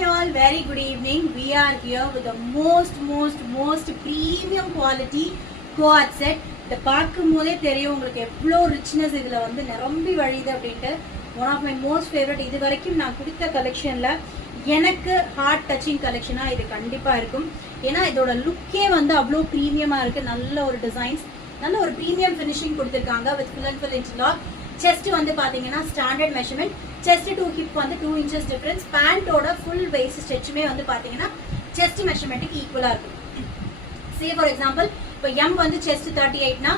Hi all, very good evening. We are here with the most premium quality quad set. இந்த பார்க்கும் போதே தெரியும் உங்களுக்கு எவ்வளோ ரிச்னஸ் இதில் வந்து நிரம்பி வழியுது அப்படின்ட்டு. One of my most favourite. இது வரைக்கும் நான் கொடுத்த கலெக்ஷனில் எனக்கு ஹார்ட் டச்சிங் கலெக்ஷனாக இது கண்டிப்பாக இருக்கும். ஏன்னா இதோட லுக்கே வந்து அவ்வளோ ப்ரீமியமாக இருக்குது. நல்ல ஒரு டிசைன்ஸ், நல்ல ஒரு ப்ரீமியம் ஃபினிஷிங் கொடுத்துருக்காங்க with full and full interlock. Chest வந்து பாத்தீங்கன்னா standard measurement. Chest to hip வந்து 2 inches டிஃபரன்ஸ். பேண்டோட ஃபுல் வெயிஸ்ட் ஸ்ட்ரெச்சுமே வந்து பாத்தீங்கன்னா செஸ்ட் மெஷர்மெண்ட்டுக்கு ஈக்குவலா இருக்கும். சே ஃபார் எக்ஸாம்பிள் இப்போ எம் வந்து செஸ்ட் 38னா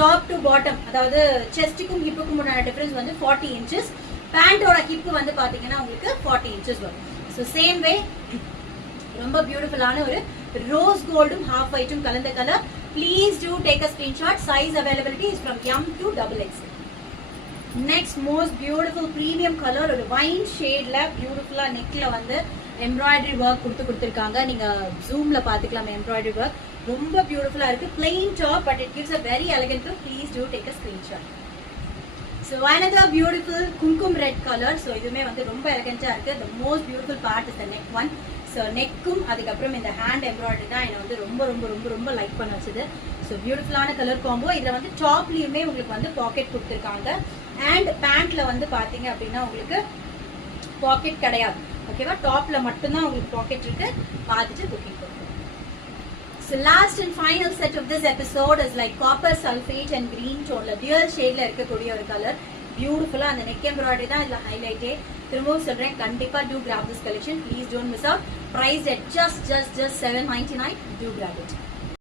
டாப் டு பாட்டம், அதாவது செஸ்ட்டுக்கும் ஹிப்புக்கும் உண்டான டிஃபரன்ஸ் வந்து 40 inches. பேண்டோட ஹிப் வந்து பாத்தீங்கன்னா உங்களுக்கு 40 inches வரும். ஸோ சேம் வே ரொம்ப பியூட்டிஃபுல்லான ஒரு ரோஸ் கோல்டும் ஹாஃப் ஒயிட்டும் கலந்த colour. Please do take a screenshot. Size availability is from M to XXL. Next most beautiful premium colour, ஒரு வைன் ஷேட்ல பியூட்டிஃபுல்லா நெக்ல வந்து எம்ப்ராய்டரி ஒர்க் கொடுத்துருக்காங்க. நீங்க ஜூம்ல பாத்துக்கலாம். எம்ப்ராய்டரி ஒர்க் ரொம்ப பியூட்டிஃபுல்லா இருக்கு. Plain top but it gives a very elegant look. Please do take a screenshot. So another beautiful Kumkum red colour. So இதுவுமே வந்து ரொம்ப எலிகண்டா இருக்கு. the most beautiful part is the neck one. So நெக்கும் அதுக்கப்புறம் இந்த ஹேண்ட் எம்ப்ராய்டரி தான் என்னை வந்து ரொம்ப ரொம்ப ரொம்ப ரொம்ப லைக் பண்ண வச்சது. ஸோ பியூட்டிஃபுல்லான கலர் காம்போ. இதில் வந்து டாப்லயுமே உங்களுக்கு வந்து பாக்கெட் கொடுத்துருக்காங்க. அண்ட் பேண்ட்ல வந்து பாத்தீங்க அப்படின்னா உங்களுக்கு பாக்கெட் கிடையாது. ஓகேவா, டாப்ல மட்டும்தான் உங்களுக்கு பாக்கெட் இருக்கு. பார்த்துட்டு புக்கிங் பண்ணுங்க. So last and final set of this episode is like copper sulphate and green tone dual shadeல இருக்கக்கூடிய ஒரு கலர். பியூட்டிஃபுல்லா அந்த நெக் எம்ப்ராய்டரி தான் இதுல ஹைலைட்டே. திரும்பவும் சொல்றேன், கண்டிப்பா do grab this collection. Please don't miss out. Priced at just $799. Do grab it.